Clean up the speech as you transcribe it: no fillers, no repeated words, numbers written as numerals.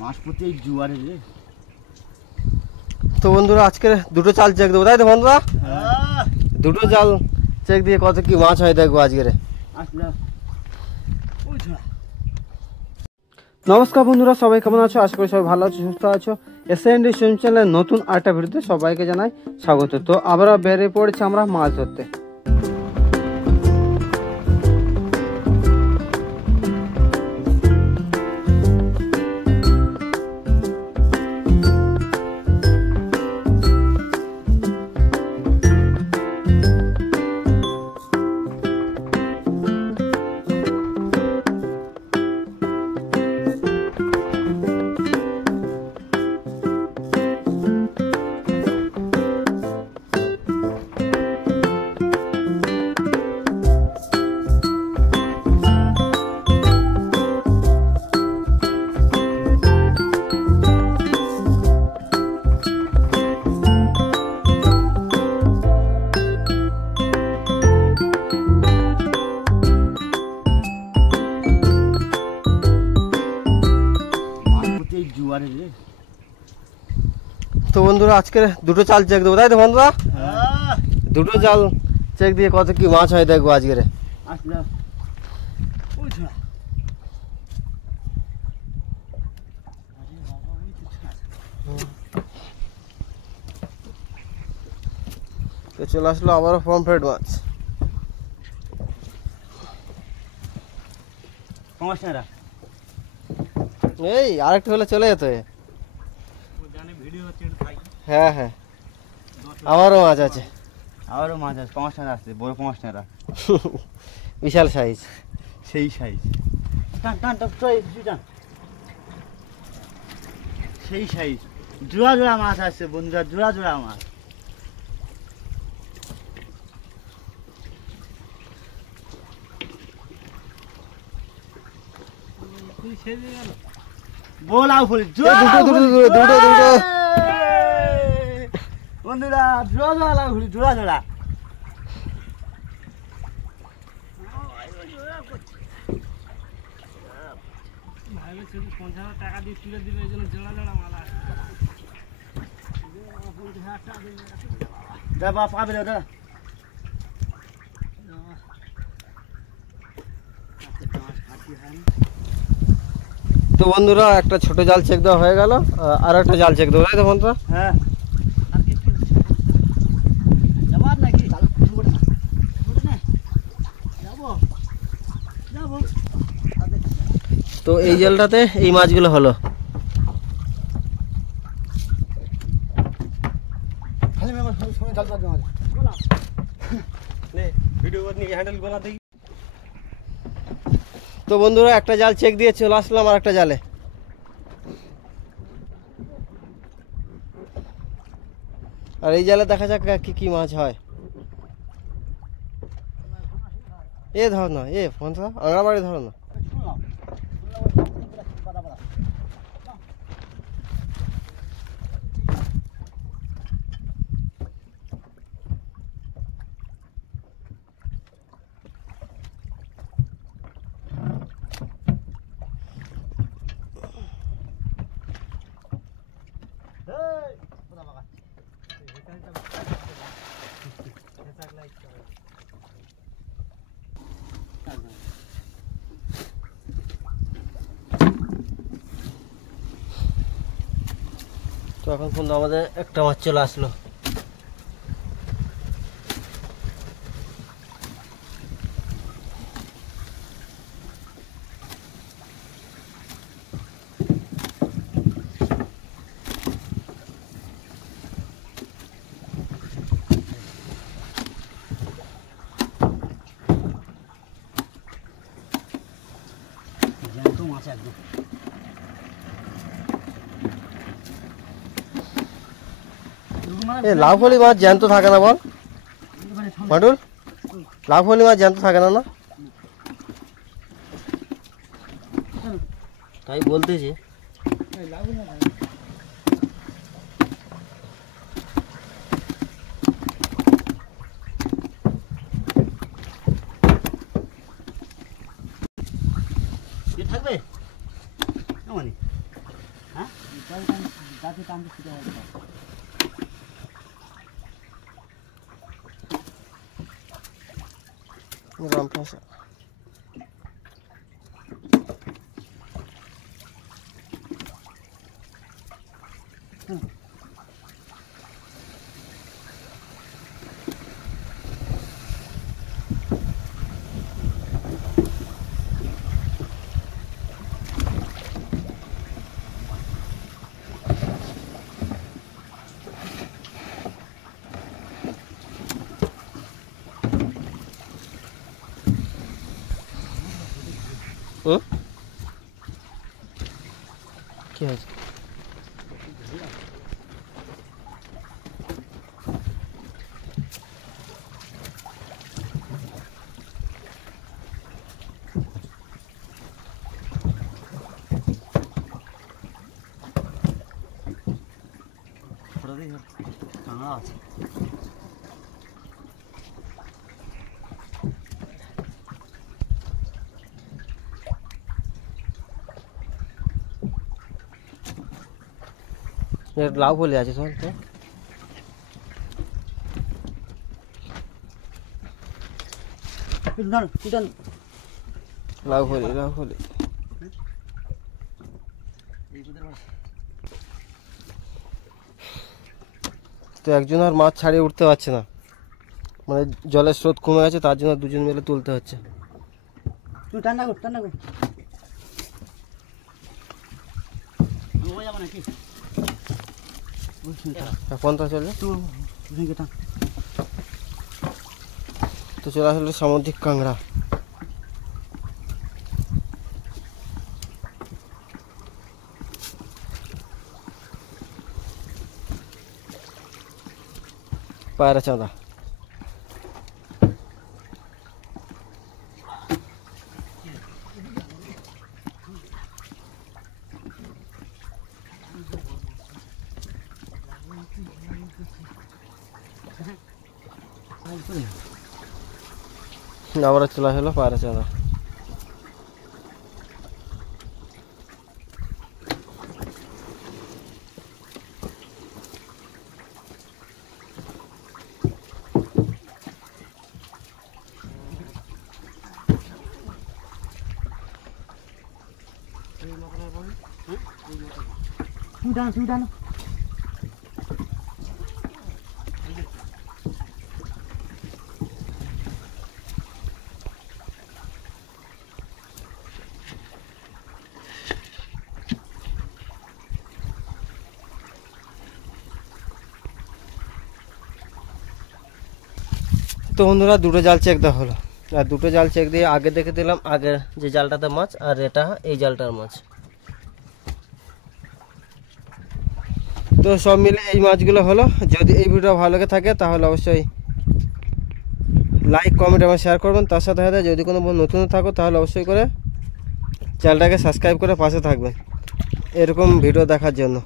মাছ প্রতি জুয়ারে রে। তো বন্ধুরা আজকে দুটো চাল চেক দেবো, তাই তো বন্ধুরা? দুটো চাল চেক দিয়ে কত কি মাছ হয় দেখবো আজকে। নমস্কার বন্ধুরা, সবাই কেমন আছো? আশা করি সবাই ভালো আছো, সুস্থ আছো। এসএনডি সুইম চ্যানেলের নতুন আরেকটা ভিডিওতে সবাইকে জানাই স্বাগত। তো আবারও বেরিয়ে পড়েছি আমরা মাছ ধরতে। তো বন্ধুরা আজকে দুটো চাল চেক দেবো, তাই তো বন্ধুরা? দুটো চাল চেক দিয়ে কত কি মাছ হয় দেখবো আজকে। তো চলে আসলো আবারও পমফ্রেট মাছ। এই আরেকটু হলে চলে যেত। হ্যাঁ হ্যাঁ, আমারও মাছ আছে। আমারও মাছ আছে, 5 টাকা আসছে, বড় 5 টাকা, বিশাল সাইজ, সেই সাইজ। টান টান টান, সেই সাইজ। জোড়া জোড়া মাছ আসছে বন্ধুরা, জোড়া জোড়া মাছ। বলাও ফুল দুটো বন্ধুরা, জোড়া জোড়া লাউ ফুল, জোড়া জোড়া। টাকা দিয়ে তুলে দিবে, এই জন্য জোড়া জোড়া মাল আসে। পাবে দাদা। তো বন্ধুরা একটা ছোট জাল চেক দেওয়া হয়ে গেল, আর একটা জাল চেক দেবো, তাই তো বন্ধুরা? হ্যাঁ। তো এই জালটাতে এই মাছগুলো হলো। তো বন্ধুরা একটা জাল চেক দিয়ে চলে আসলাম আর একটা জালে। আর এই জালে দেখা যাক কি কি মাছ হয়। এ ধর না, এ ফোন আঙাবাড়ি ধরো না। তো এখন কিন্তু আমাদের একটা মাছ চলে আসলো। মাছ একদম লাউফলি মাছ জ্যান্ত থাকে না বল মাটুল? লাউফলি মাছ জ্যান্ত থাকে না? না তাই বলতেছি। থাকবে গাছে টানতে ছুটে হবে রামপাশা কি হয়েছে? কাঁকড়া আছে লাউ ফলে আছে শোন তো লাউ ফলে তো একজন আর মাছ ছাড়িয়ে উঠতে পারছে না, মানে জলের স্রোত কমে গেছে, তার জন্য দুজন মিলে তুলতে হচ্ছে। তুই ঠান্ডা কর যাবো নাকি কোনটা চলে তুই টান তো চলে আসলে সামুদ্রিক কাঁকড়া। পায়রা চাঁদা আবার চলে আসলো পায়রা চাঁদা। তুই টান তো বন্ধুরা দুটো জাল চেক দেওয়া হলো, আর দুটো জাল চেক দিয়ে আগে দেখে দিলাম আগের যে জালটাতে মাছ আর এটা এই জালটার মাছ। তো সব মিলে এই মাছগুলো হলো। যদি এই ভিডিও ভালো লেগে থাকে তাহলে অবশ্যই লাইক কমেন্ট এবং শেয়ার করবেন। তার সাথে সাথে যদি কোনো নতুন থাকো তাহলে অবশ্যই করে চ্যানেলটাকে সাবস্ক্রাইব করে পাশে থাকবেন এরকম ভিডিও দেখার জন্য।